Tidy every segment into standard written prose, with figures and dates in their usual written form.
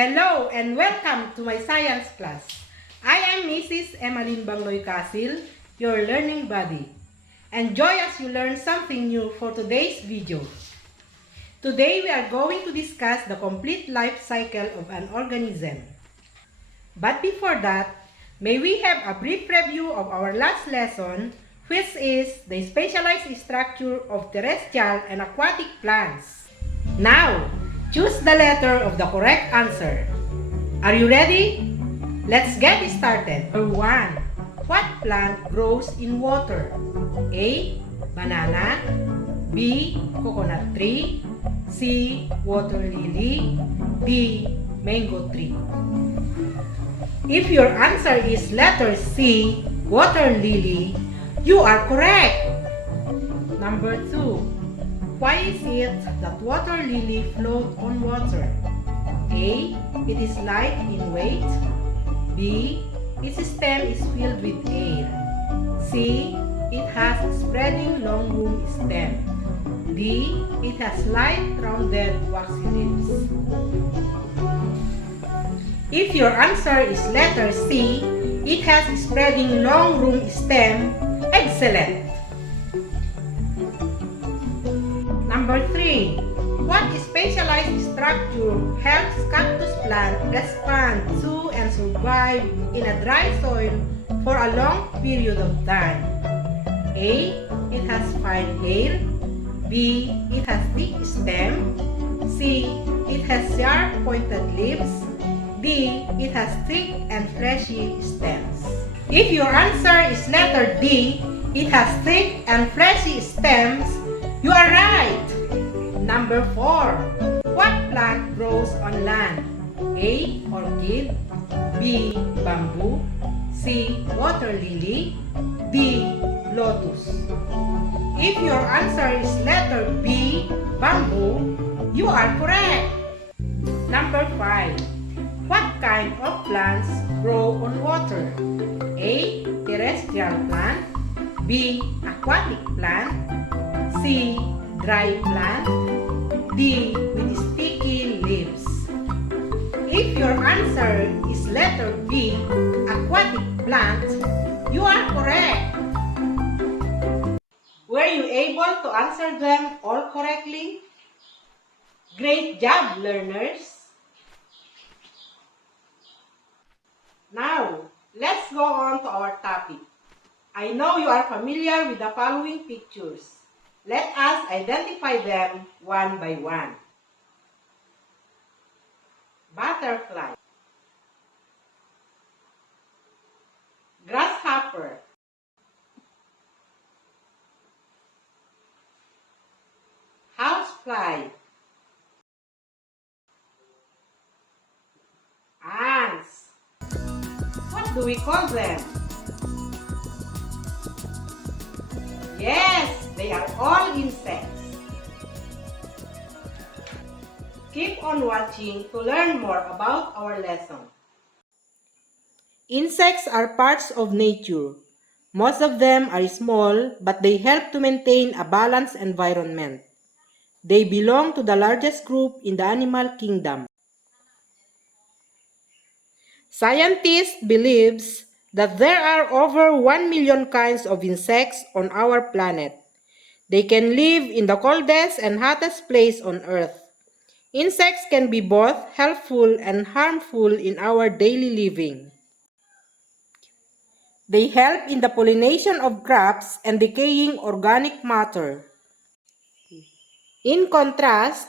Hello and welcome to my science class. I am Mrs. Emmeline Bangloy Casil, your learning buddy. Enjoy as you learn something new for today's video. Today we are going to discuss the complete life cycle of an organism. But before that, may we have a brief review of our last lesson, which is the specialized structure of terrestrial and aquatic plants. Now, choose the letter of the correct answer. Are you ready? Let's get started. Number 1. What plant grows in water? A. Banana. B. Coconut tree. C. Water lily. D. Mango tree. If your answer is letter C, water lily, you are correct. Number 2. Why is it that water lily float on water? A. It is light in weight. B. Its stem is filled with air. C. It has a spreading long room stem. D. It has light rounded waxy leaves. If your answer is letter C, it has a spreading long room stem. Excellent! Number 3. What specialized structure helps cactus plant respond to and survive in a dry soil for a long period of time? A. It has fine hair. B. It has thick stem. C. It has sharp pointed leaves. D. It has thick and fleshy stems. If your answer is letter D, it has thick and fleshy stems, you are right! Number 4. What plant grows on land? A. Orchid. B. Bamboo. C. Water lily. D. Lotus. If your answer is letter B. Bamboo, you are correct. Number 5. What kind of plants grow on water? A. Terrestrial plant. B. Aquatic plant. C. Dry plant. D. With sticky leaves. If your answer is letter B. Aquatic plant, you are correct. Were you able to answer them all correctly? Great job, learners! Now, let's go on to our topic. I know you are familiar with the following pictures. Let us identify them one by one. Butterfly. Grasshopper. Housefly. Ants. What do we call them? Yes, they are all insects. Keep on watching to learn more about our lesson. Insects are parts of nature. Most of them are small, but they help to maintain a balanced environment. They belong to the largest group in the animal kingdom. Scientists believe that there are over 1 million kinds of insects on our planet. They can live in the coldest and hottest place on Earth. Insects can be both helpful and harmful in our daily living. They help in the pollination of crops and decaying organic matter. In contrast,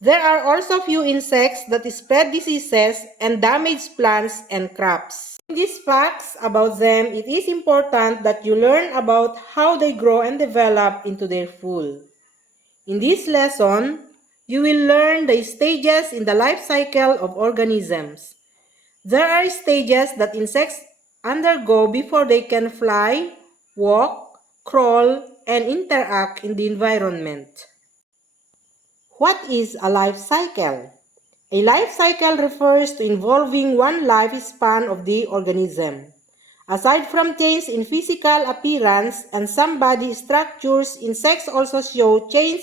there are also few insects that spread diseases and damage plants and crops. In these facts about them, it is important that you learn about how they grow and develop into their full. In this lesson, you will learn the stages in the life cycle of organisms. There are stages that insects undergo before they can fly, walk, crawl, and interact in the environment. What is a life cycle? A life cycle refers to involving one lifespan of the organism. Aside from change in physical appearance and some body structures, insects also show change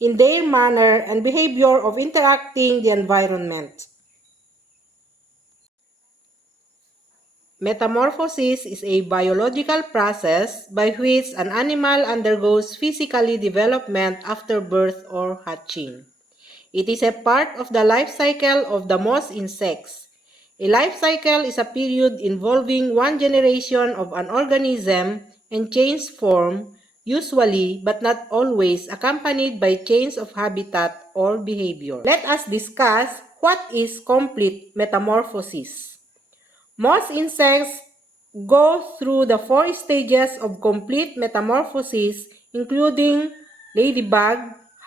in their manner and behavior of interacting the environment. Metamorphosis is a biological process by which an animal undergoes physical development after birth or hatching. It is a part of the life cycle of the most insects. A life cycle is a period involving one generation of an organism and change form, usually but not always accompanied by change of habitat or behavior. Let us discuss what is complete metamorphosis. Most insects go through the 4 stages of complete metamorphosis, including ladybug,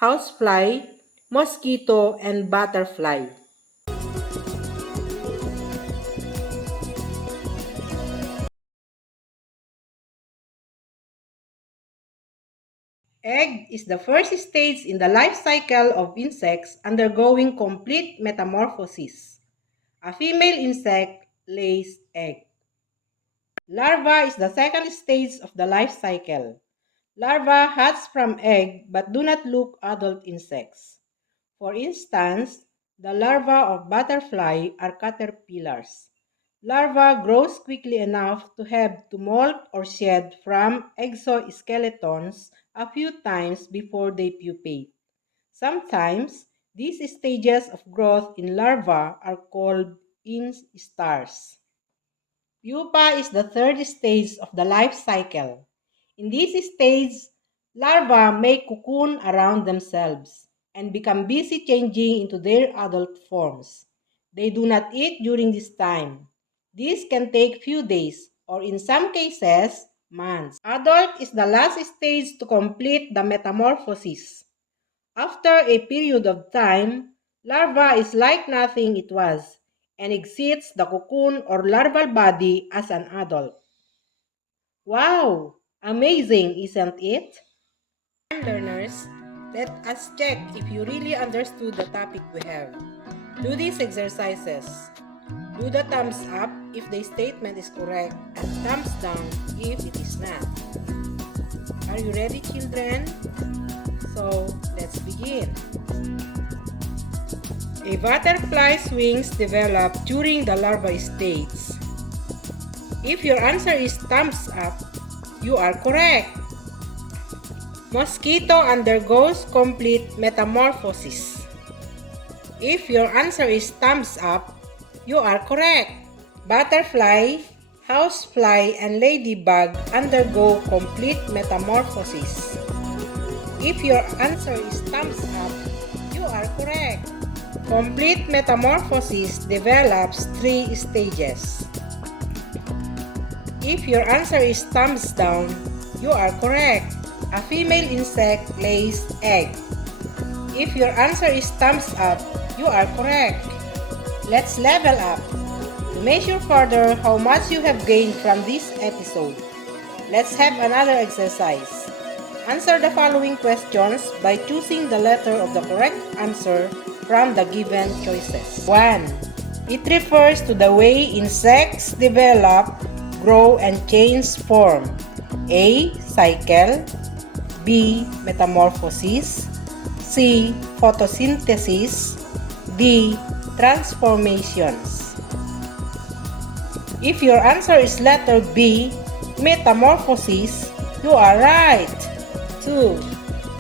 housefly, mosquito, and butterfly. Egg is the first stage in the life cycle of insects undergoing complete metamorphosis. A female insect lays egg. Larva is the second stage of the life cycle. Larvae hatch from egg but do not look adult insects. For instance, the larvae of butterfly are caterpillars. Larva grows quickly enough to have to molt or shed from exoskeletons a few times before they pupate. Sometimes, these stages of growth in larvae are called instars. Pupa is the third stage of the life cycle. In this stage, larvae make cocoon around themselves and become busy changing into their adult forms. They do not eat during this time. This can take few days or in some cases, months. Adult is the last stage to complete the metamorphosis. After a period of time, larva is like nothing it was and exits the cocoon or larval body as an adult. Wow! Amazing, isn't it? Learners, let us check if you really understood the topic we have. Do these exercises. Do the thumbs up if the statement is correct and thumbs down if it is not. Are you ready, children? So, let's begin. A butterfly's wings develop during the larva stage. If your answer is thumbs up, you are correct. Mosquito undergoes complete metamorphosis. If your answer is thumbs up, you are correct. Butterfly, housefly, and ladybug undergo complete metamorphosis. If your answer is thumbs up, you are correct. Complete metamorphosis develops 3 stages. If your answer is thumbs down, you are correct. A female insect lays egg. If your answer is thumbs up, you are correct. Let's level up. To measure further how much you have gained from this episode, let's have another exercise. Answer the following questions by choosing the letter of the correct answer from the given choices. 1. It refers to the way insects develop, grow, and change form. A. Cycle. B. Metamorphosis. C. Photosynthesis. D. Transformations. If your answer is letter B, metamorphosis, you are right. 2.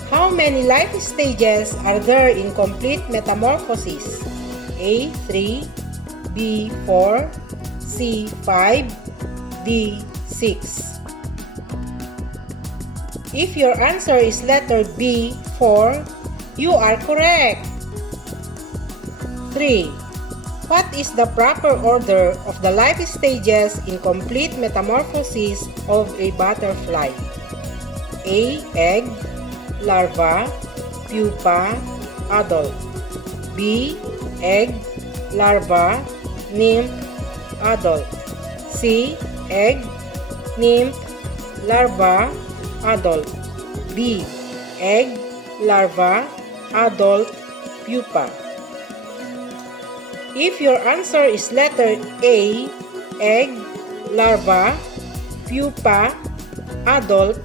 How many life stages are there in complete metamorphosis? A. 3. B. 4. C. 5. D. 6. If your answer is letter B. 4, you are correct. 3. What is the proper order of the life stages in complete metamorphosis of a butterfly? A. Egg, larva, pupa, adult. B. Egg, larva, nymph, adult. C. Egg, nymph, larva, adult. D. Egg, larva, adult, pupa. If your answer is letter A, egg, larva, pupa, adult,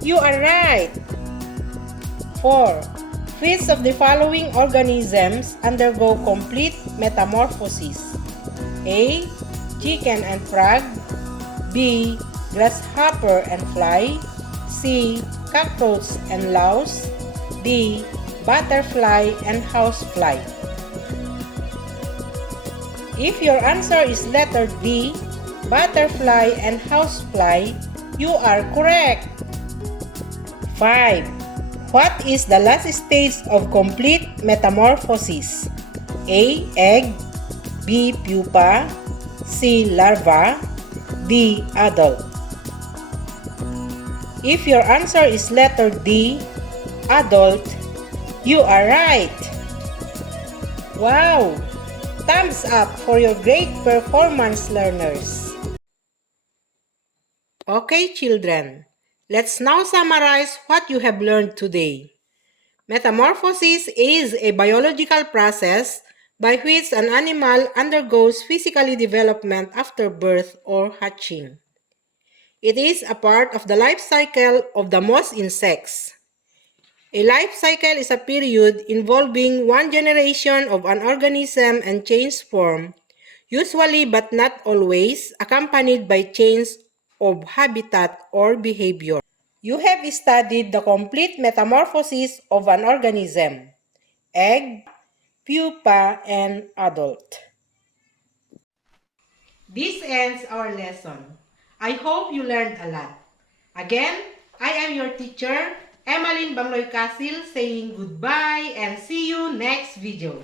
you are right. 4. Which of the following organisms undergo complete metamorphosis? A. chicken and frog, B. grasshopper and fly, C. cockroach and louse, D. butterfly and housefly. If your answer is letter D, butterfly and housefly, you are correct. 5. What is the last stage of complete metamorphosis? A. Egg, B. Pupa, C. Larva, D. Adult. If your answer is letter D, adult, you are right. Wow! Thumbs up for your great performance, learners. Okay, children. Let's now summarize what you have learned today. Metamorphosis is a biological process by which an animal undergoes physical development after birth or hatching. It is a part of the life cycle of the most insects. A life cycle is a period involving one generation of an organism and change form, usually but not always accompanied by change of habitat or behavior. You have studied the complete metamorphosis of an organism: egg, pupa, and adult. This ends our lesson. I hope you learned a lot. Again, I am your teacher, Emmeline Bangloy Casil, saying goodbye and see you next video.